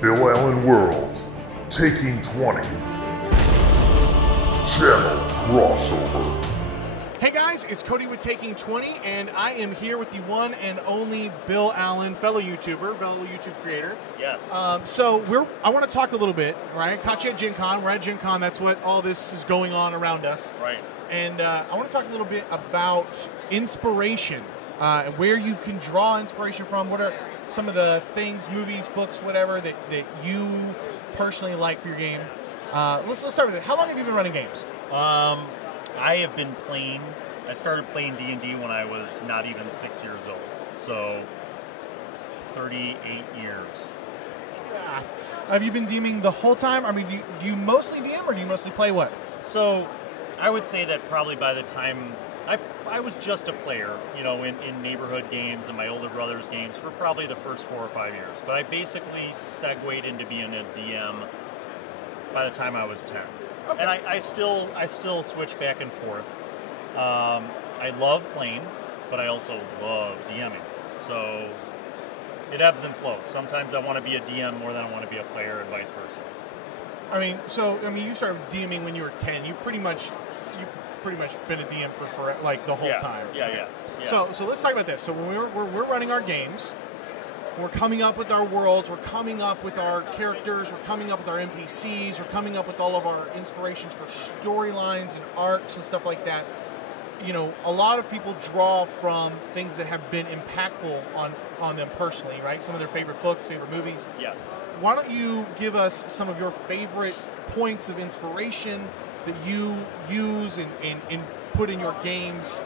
Bill Allen World, Taking 20. Channel crossover. Hey guys, it's Cody with Taking 20, and I am here with the one and only Bill Allen, fellow YouTuber, fellow YouTube creator. Yes. So I want to talk a little bit, right? Caught you at Gen Con. We're at Gen Con. That's what all this is going on around us. Right. And I want to talk a little bit about inspiration, where you can draw inspiration from. What are some of the things, movies, books, whatever, that you personally like for your game? Let's start with it. How long have you been running games? I have been playing. I started playing D&D when I was not even 6 years old. So, 38 years. Yeah. Have you been DMing the whole time? I mean, do you mostly DM or do you mostly play what? So, I would say that probably by the time I was just a player, you know, in neighborhood games and my older brother's games for probably the first 4 or 5 years. But I basically segued into being a DM by the time I was 10. Okay. And I still switch back and forth. I love playing, but I also love DMing. So it ebbs and flows. Sometimes I want to be a DM more than I want to be a player, and vice versa. You started DMing when you were 10. You've pretty much been a DM for like the whole time. Yeah. So let's talk about this. So when we're running our games, we're coming up with our worlds, we're coming up with our characters, we're coming up with our NPCs, we're coming up with all of our inspirations for storylines and arcs and stuff like that. You know, a lot of people draw from things that have been impactful on them personally, right? Some of their favorite books, favorite movies. Yes. Why don't you give us some of your favorite points of inspiration that you use and put in your games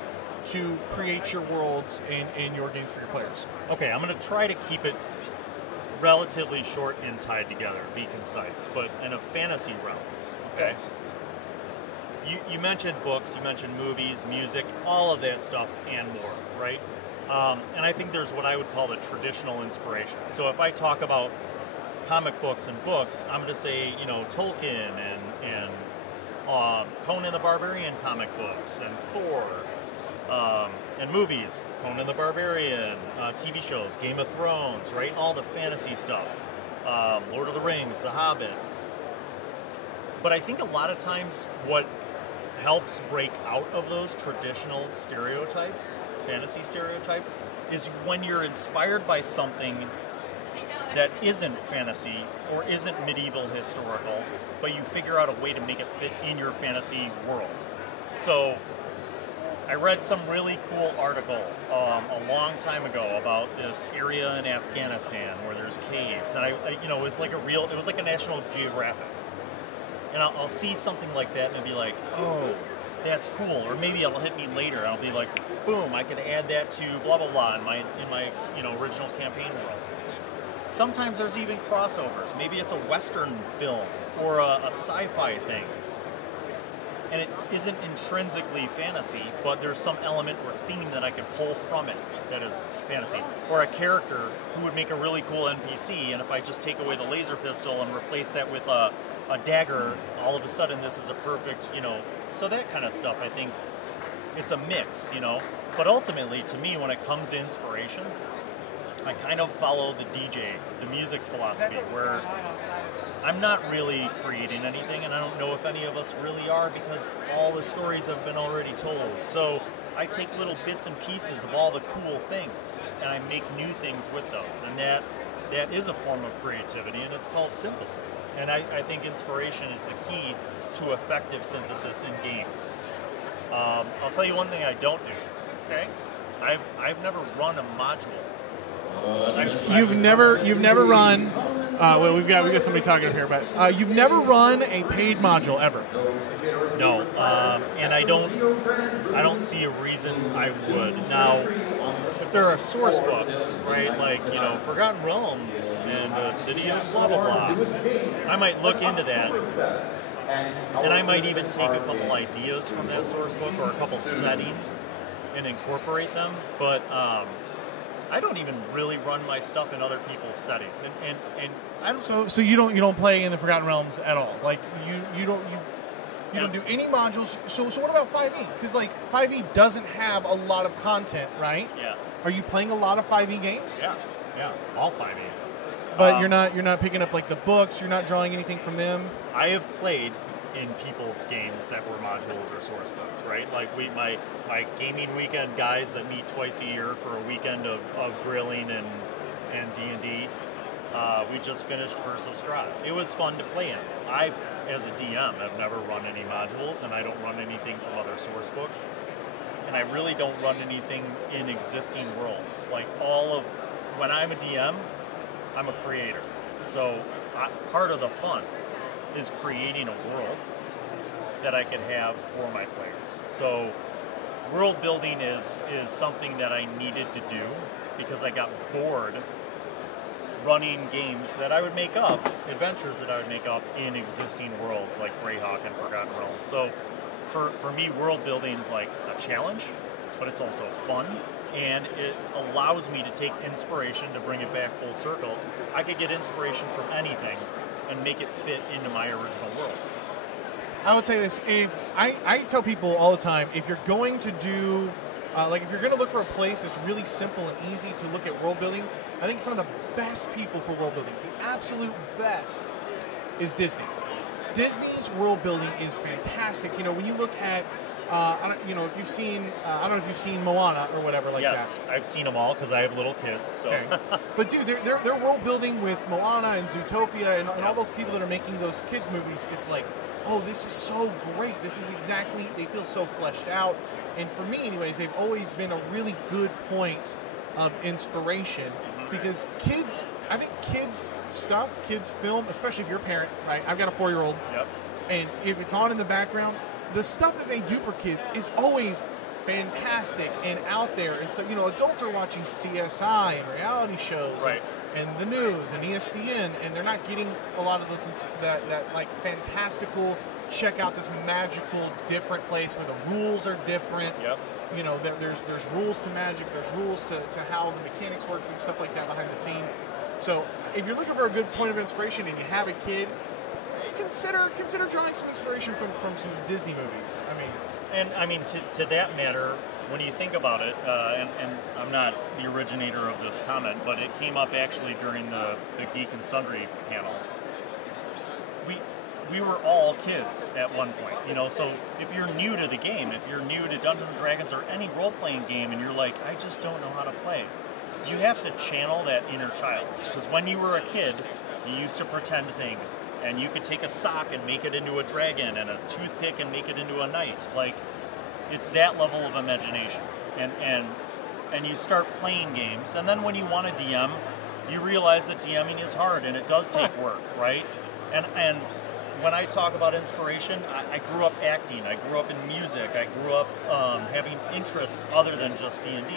to create your worlds and your games for your players? Okay, I'm going to try to keep it relatively short and tied together, be concise, but in a fantasy realm, okay? You mentioned books, you mentioned movies, music, all of that stuff and more, right? And I think there's what I would call the traditional inspiration. So if I talk about comic books and books, I'm going to say, you know, Tolkien and Conan the Barbarian comic books and Thor. And movies, Conan the Barbarian, TV shows, Game of Thrones, right? All the fantasy stuff, Lord of the Rings, The Hobbit. But I think a lot of times what helps break out of those traditional stereotypes, fantasy stereotypes, is when you're inspired by something that isn't fantasy or isn't medieval historical, but you figure out a way to make it fit in your fantasy world. So I read some really cool article a long time ago about this area in Afghanistan where there's caves, and it was like a National Geographic, and I'll see something like that and I'll be like, oh, that's cool, or maybe it'll hit me later and I'll be like, boom, I can add that to blah blah blah in my original campaign world. Sometimes there's even crossovers. Maybe it's a Western film or a sci-fi thing. And it isn't intrinsically fantasy, but there's some element or theme that I could pull from it that is fantasy. Or a character who would make a really cool NPC, and if I just take away the laser pistol and replace that with a dagger, all of a sudden this is a perfect, so that kind of stuff, I think it's a mix, But ultimately, to me, when it comes to inspiration, I kind of follow the DJ, the music philosophy, where I'm not really creating anything, and I don't know if any of us really are, because all the stories have been already told. So I take little bits and pieces of all the cool things, and I make new things with those. And that is a form of creativity, and it's called synthesis. And I think inspiration is the key to effective synthesis in games. I'll tell you one thing I don't do. Okay. I've never run a module. You've never run. Well, we've got somebody talking up here, but you've never run a paid module ever. No, and I don't see a reason I would. Now, if there are source books, right, like Forgotten Realms and the City of blah blah blah, I might look into that, and I might even take a couple ideas from that source book or a couple settings and incorporate them. But I don't even really run my stuff in other people's settings, and I don't. So you don't play in the Forgotten Realms at all. Like you don't do any modules. So what about 5e? Because like 5e doesn't have a lot of content, right? Yeah. Are you playing a lot of 5e games? Yeah, all 5e. But you're not picking up like the books. You're not drawing anything from them. I have played in people's games that were modules or source books, right? Like my gaming weekend guys that meet twice a year for a weekend of grilling and D&D. We just finished Curse of Strahd. It was fun to play in. I, as a DM, have never run any modules, and I don't run anything from other source books. And I really don't run anything in existing worlds. Like when I'm a DM, I'm a creator. So part of the fun is creating a world that I could have for my players. So world building is something that I needed to do because I got bored running games that I would make up, adventures that I would make up in existing worlds like Greyhawk and Forgotten Realms. So for me, world building is like a challenge, but it's also fun, and it allows me to take inspiration to bring it back full circle. I could get inspiration from anything and make it fit into my original world. I would say this: if I tell people all the time, if you're going to do, if you're going to look for a place that's really simple and easy to look at world building, I think some of the best people for world building, the absolute best, is Disney. Disney's world building is fantastic. You know, when you look at, if you've seen, I don't know if you've seen Moana or whatever like that. Yes, I've seen them all because I have little kids. So. Okay. But dude, their world building with Moana and Zootopia and all those people that are making those kids movies, it's like, oh, this is so great. This is exactly, they feel so fleshed out. And for me, anyways, they've always been a really good point of inspiration because kids, I think kids stuff, kids film, especially if you're a parent, right? I've got a 4-year-old. Yep. And if it's on in the background, the stuff that they do for kids is always fantastic and out there. And so, adults are watching CSI and reality shows right. and the news and ESPN, and they're not getting a lot of those that like fantastical, check out this magical, different place where the rules are different. Yep. There's rules to magic, there's rules to how the mechanics work and stuff like that behind the scenes. So if you're looking for a good point of inspiration and you have a kid, consider drawing some inspiration from some Disney movies. I mean, to that matter, when you think about it, and I'm not the originator of this comment, but it came up actually during the Geek and Sundry panel. We were all kids at one point, so if you're new to the game, if you're new to Dungeons & Dragons or any role-playing game and you're like, I just don't know how to play, you have to channel that inner child. Because when you were a kid, you used to pretend things, and you could take a sock and make it into a dragon, and a toothpick and make it into a knight. Like, it's that level of imagination. And you start playing games, and then when you want to DM, you realize that DMing is hard, and it does take work, right? And when I talk about inspiration, I grew up acting, I grew up in music, I grew up having interests other than just D&D.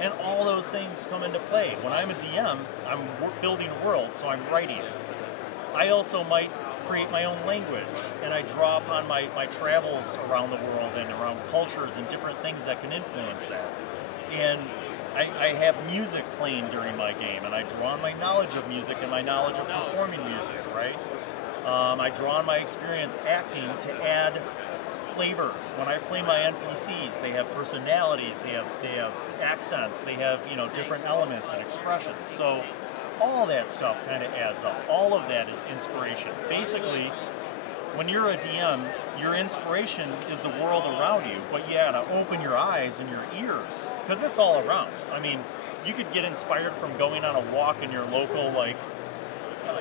And all those things come into play. When I'm a DM, I'm building a world, so I'm writing. I also might create my own language, and I draw upon my travels around the world and around cultures and different things that can influence that. And I have music playing during my game, and I draw on my knowledge of music and my knowledge of performing music, right? I draw on my experience acting to add flavor. When I play my NPCs, they have personalities, they have accents, they have different elements and expressions. So all that stuff kind of adds up. All of that is inspiration. Basically, when you're a DM, your inspiration is the world around you, but you gotta open your eyes and your ears because it's all around. I mean, you could get inspired from going on a walk in your local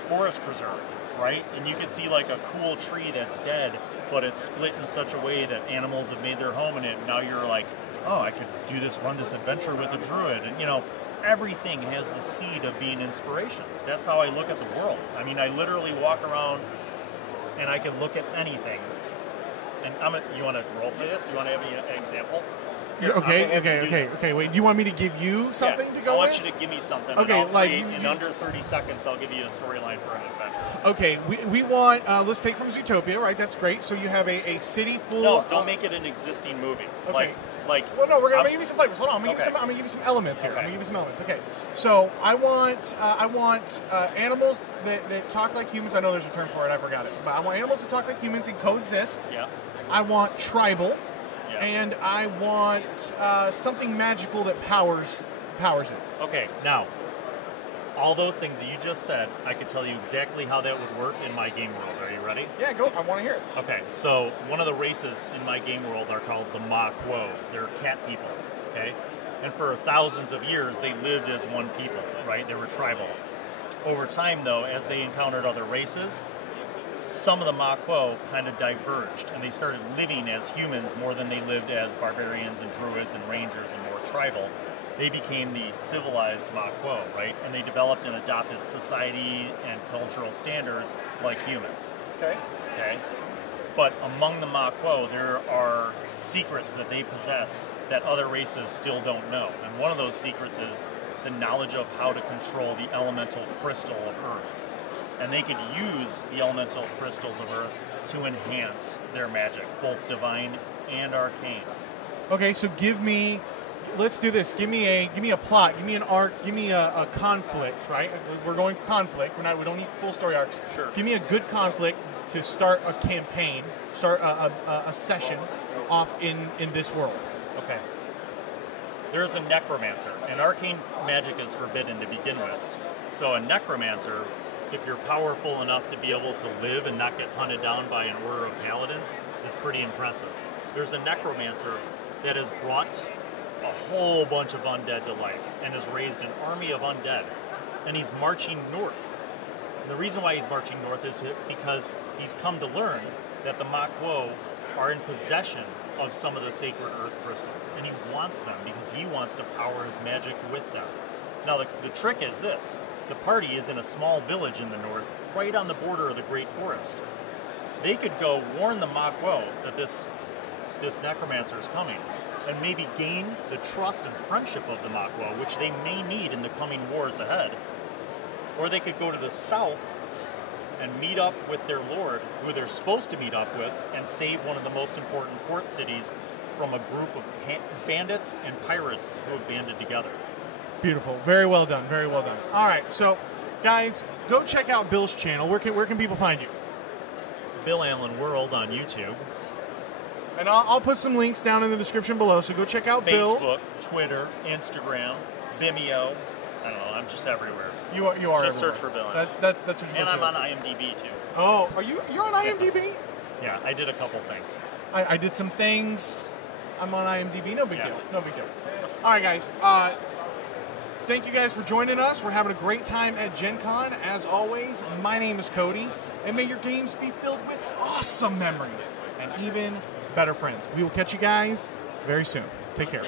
forest preserve, right? And you could see like a cool tree that's dead, but it's split in such a way that animals have made their home in it. And now you're like, oh, I could run this adventure with a druid. And everything has the seed of being inspiration. That's how I look at the world. I mean, I literally walk around and I can look at anything. And you want to role play this? You want to have an example? Here, Okay. Wait, you want me to give you something to go I want with? you to give me something. Okay, in under 30 seconds, I'll give you a storyline for an adventure. Okay, we want, let's take from Zootopia, right? That's great. So you have a city full... No, don't make it an existing movie. Okay. Well, no, we're going to give you some flavors. Hold on, I'm going to give you some elements here. Okay. I'm going to give you some elements. Okay, so I want animals that talk like humans. I know there's a term for it. I forgot it. But I want animals that talk like humans and coexist. Yeah. I want tribal. Yeah. And I want something magical that powers it. Okay, now, All those things that you just said, I could tell you exactly how that would work in my game world. Are you ready? Yeah, go. I want to hear it. Okay, so one of the races in my game world are called the Ma Quo. They're cat people, okay? And for thousands of years, they lived as one people, right? They were tribal. Over time, though, as they encountered other races, some of the Ma Quo kind of diverged, and they started living as humans more than they lived as barbarians and druids and rangers and more tribal. They became the civilized Ma Quo, right? And they developed and adopted society and cultural standards like humans. Okay. Okay? But among the Ma Quo, there are secrets that they possess that other races still don't know. And one of those secrets is the knowledge of how to control the elemental crystal of Earth. And they could use the elemental crystals of Earth to enhance their magic, both divine and arcane. Okay, so let's do this. Give me a plot, give me an arc, give me a conflict, right? We're going conflict. We don't need full story arcs. Sure. Give me a good conflict to start a campaign, start a session off in this world. Okay. There's a necromancer, and arcane magic is forbidden to begin with. So a necromancer, if you're powerful enough to be able to live and not get hunted down by an order of paladins, is pretty impressive. There's a necromancer that has brought a whole bunch of undead to life and has raised an army of undead, and he's marching north. And the reason why he's marching north is because he's come to learn that the Ma Quo are in possession of some of the sacred earth crystals, and he wants them because he wants to power his magic with them. Now the trick is this: the party is in a small village in the north, right on the border of the Great Forest. They could go warn the Ma Quo that this necromancer is coming, and maybe gain the trust and friendship of the Ma Quo, which they may need in the coming wars ahead. Or they could go to the south and meet up with their lord, who they're supposed to meet up with, and save one of the most important port cities from a group of bandits and pirates who have banded together. Beautiful. Very well done. Very well done. All right, so guys, go check out Bill's channel. Where can people find you? Bill Allen World on YouTube. And I'll put some links down in the description below, so go check out Bill. Facebook, Twitter, Instagram, Vimeo. I don't know, I'm just everywhere. You are just everywhere. search for Bill. That's what you're And I'm supposed on to do. IMDb too. Oh, you're on IMDb? Yeah, I did a couple things. I did some things. I'm on IMDb. No big Yeah. deal. No big deal. All right, guys. Thank you guys for joining us. We're having a great time at Gen Con. As always, my name is Cody, and may your games be filled with awesome memories and even better friends. We will catch you guys very soon. Take care.